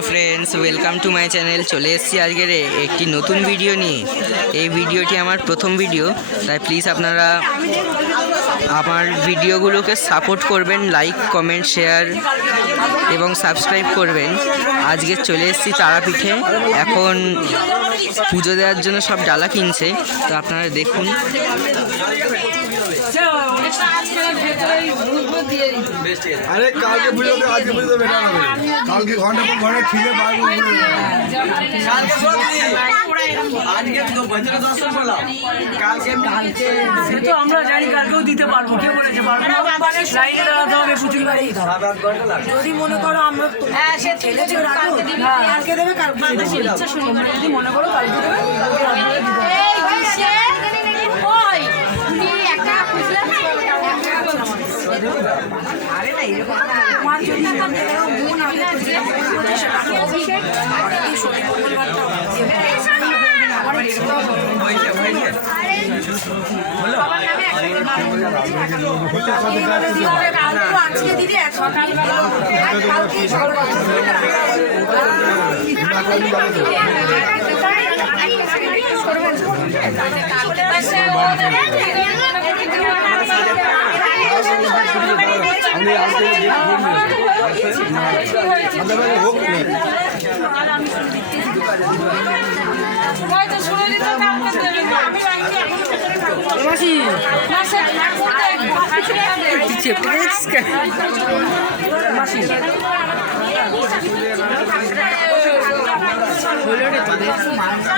Hello friends, welcome to my channel. চলে এসেছি আজকের একটি নতুন ভিডিও নিয়ে। এই ভিডিওটি আমার প্রথম ভিডিও, তাই প্লিজ আপনারা আমার ভিডিওগুলোকে সাপোর্ট করবেন, লাইক কমেন্ট শেয়ার এবং সাবস্ক্রাইব করবেন। আজকে চলে এসেছি তারাপীঠে। এখন পুজো দেওয়ার জন্য সব ডালা কিনছে, তো আপনারা দেখুন। আরে কালকে পুজো তো আজকে পুজো বেটা হবে, কালকে ঘন্টা পর ঘন্টা খিদে পারবো। সে তো আমরা জানি কালকেও দিতে পারবো, কে বলেছে পারবো না। লাইনে দাঁড়াতে হবে, পুজোর বাড়ি যদি মনে করো আমরা সে ছেলেছে কালকে দেবে, কালকে ইচ্ছা শুনে যদি মনে করো কালকে দেবে।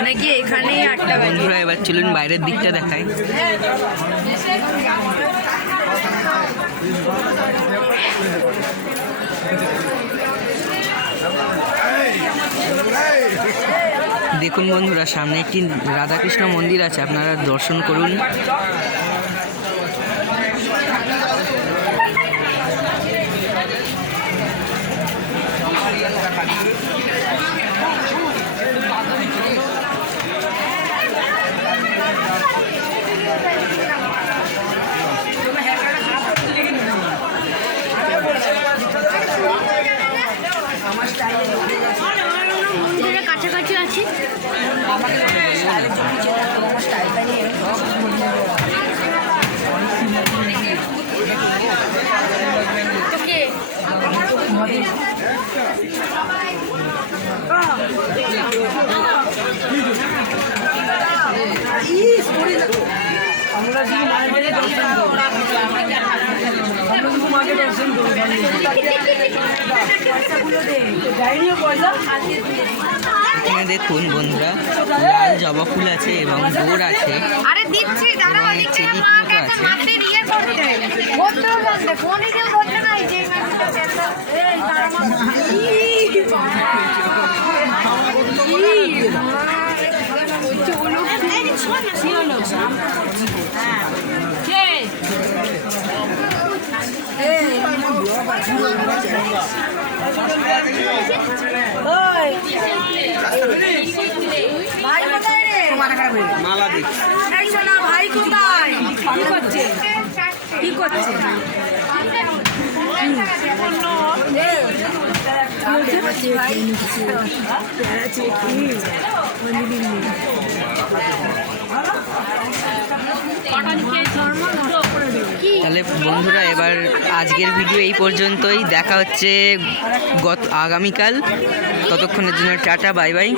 নাকি এখানে 8টা বাজে। এবার চলুন বাইরের দিকটা দেখায়। দেখুন বন্ধুরা, সামনে একটি রাধাকৃষ্ণ মন্দির আছে, আপনারা দর্শন করুন। কাছাকাছি আছে। এখানে দেখুন বন্ধুরা, লাল জবা ফুল আছে এবং দৌড় আছে, চেলি মতো আছে। ভাই কোথায় কি করছে? তাহলে বন্ধুরা, এবার আজকের ভিডিও এই পর্যন্তই। দেখা হচ্ছে আগামীকাল। ততক্ষণের জন্য টাটা, বাই বাই।